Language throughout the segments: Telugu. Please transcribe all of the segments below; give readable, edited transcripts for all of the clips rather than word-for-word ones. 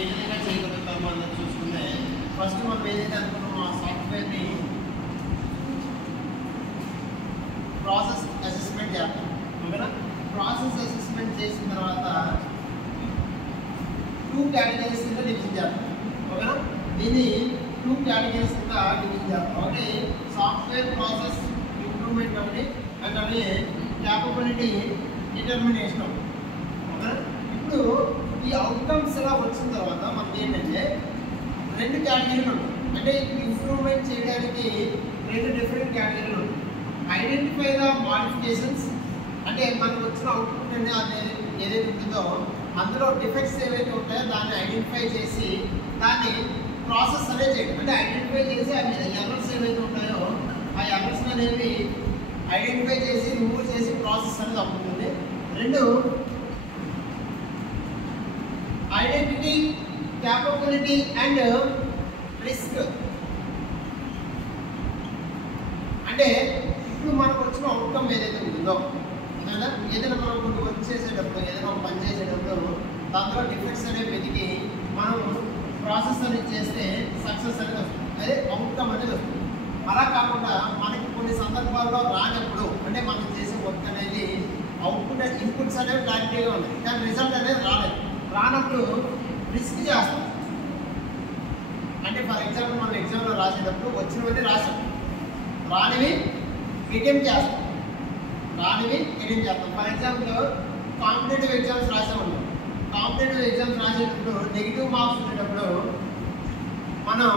ఏ విధంగా చేయగలుగుతామో అన్నది చూసుకుంటే ఫస్ట్ మనం ఏదైతే అనుకున్నామో ఆ సాఫ్ట్వేర్ని ప్రాసెస్ అసెస్మెంట్ చేస్తాం. ఓకేనా? ప్రాసెస్ అసెస్మెంట్ చేసిన తర్వాత 2 కేటగిరీస్ కింద డివిజన్ చేస్తాం. ఓకేనా? దీన్ని 2 కేటగిరీస్ కింద డివిజన్ చేస్తాం. ఒకటి సాఫ్ట్వేర్ ప్రాసెస్ ఇంప్రూవ్మెంట్ ఒకటి, అలాగే క్యాపబిలిటీ డిటర్మినేషన్ ఒకటి. ఓకేనా? ఇప్పుడు ఈ అవుట్కమ్స్ ఎలా వచ్చిన తర్వాత మనకి ఏంటంటే 2 కేటగిరీలు ఉంటాయి. అంటే ఇంప్రూవ్మెంట్ చేయడానికి 2 డిఫరెంట్ కేటగిరీలు ఉంటాయి. ఐడెంటిఫై ద మాడిఫికేషన్స్, అంటే మనకు వచ్చిన అవుట్పుట్ అనేది ఏదైతే ఉంటుందో అందులో డిఫెక్ట్స్ ఏవైతే ఉంటాయో దాన్ని ఐడెంటిఫై చేసి దాన్ని ప్రాసెస్ అనేది చేయడం. అంటే ఐడెంటిఫై చేసి అవి ఎర్రర్స్ ఏవైతే ఉంటాయో ఆ ఎర్రర్స్ అనేవి ఐడెంటిఫై చేసి రిమూవ్ చేసి ప్రాసెస్ అనేది అవుతుంది. 2 ఐడెంటిటీ, క్యాపబిలిటీ అండ్ రిస్క్. అంటే ఇప్పుడు మనకు వచ్చిన అవుట్కమ్ ఏదైతే ఉంటుందో ఏదైనా మనం కొన్ని వర్క్ చేసేటప్పుడు ఏదైనా ఒక పని చేసేటప్పుడు దాంట్లో డిఫెక్ట్స్ అనేవి వెతికి మనం ప్రాసెస్ అనేది చేస్తే సక్సెస్ అనేది వస్తుంది, అదే అవుట్కమ్ అనేది వస్తుంది. అలా కాకుండా మనకి కొన్ని సందర్భాల్లో రానప్పుడు, అంటే మనం చేసే వర్క్ అనేది అవుట్పుట్ ఇన్పుట్స్ అనేవి క్లారిటీగా ఉన్నాయి కానీ రిజల్ట్ అనేది రానప్పుడు రిస్క్ చేస్తాం. అంటే ఫర్ ఎగ్జాంపుల్ మనం ఎగ్జామ్లో రాసేటప్పుడు వచ్చినవన్నీ రాసాం, రానివి అటెంప్ట్ చేస్తాం. ఫర్ ఎగ్జాంపుల్ కాంపిటేటివ్ ఎగ్జామ్స్ రాసాము. కాంపిటేటివ్ ఎగ్జామ్స్ రాసేటప్పుడు నెగిటివ్ మార్క్స్ ఉండేటప్పుడు మనం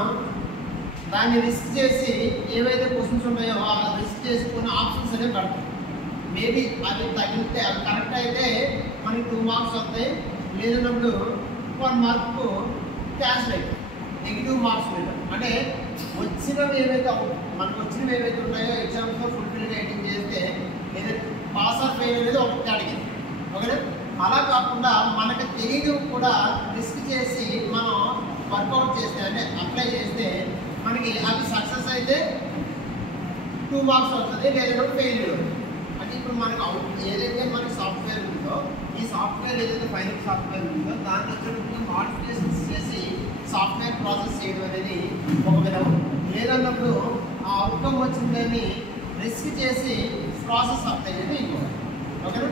దాన్ని రిస్క్ చేసి ఏవైతే క్వశ్చన్స్ ఉన్నాయో ఆ రిస్క్ చేసి కొన్ని ఆప్షన్స్ అనేవి పెడతాం. మేబీ అవి తగిలితే అవి కరెక్ట్ అయితే మనకి 2 మార్క్స్ వస్తాయి, లేదన్నప్పుడు 1 మార్కు క్యాన్సిల్ అవుతాయి. నెగిటివ్ మార్క్స్ మీద అంటే వచ్చినవి ఏవైతే ఉన్నాయో ఎగ్జామ్స్లో ఫుల్ఫిల్గా ఎడిటింగ్ చేస్తే ఏదైతే పాస్ ఆర్ ఫెయిల్ అనేది ఒక కేటగిరీ. ఓకేనా? అలా కాకుండా మనకు తెలియదు కూడా రిస్క్ చేసి మనం వర్కౌట్ చేస్తే అంటే అప్లై చేస్తే మనకి అవి సక్సెస్ అయితే 2 మార్క్స్ వస్తుంది, లేదంటే ఫెయిల్యూర్. అంటే ఇప్పుడు మనకు ఏదైతే మనకి సాఫ్ట్వేర్ ఉందో ఈ సాఫ్ట్వేర్ ఏదైతే ఫైనల్ సాఫ్ట్వేర్ ఉందో దాన్ని వచ్చేటప్పుడు మాడిఫికేషన్స్ చేసి సాఫ్ట్వేర్ ప్రాసెస్ చేయడం అనేది ఒక విధం. లేదన్నప్పుడు ఆ అవుట్కమ్ వచ్చిందని రిస్క్ చేసి ప్రాసెస్ అప్లై చేయడం ఇంకోటి. ఓకేనా?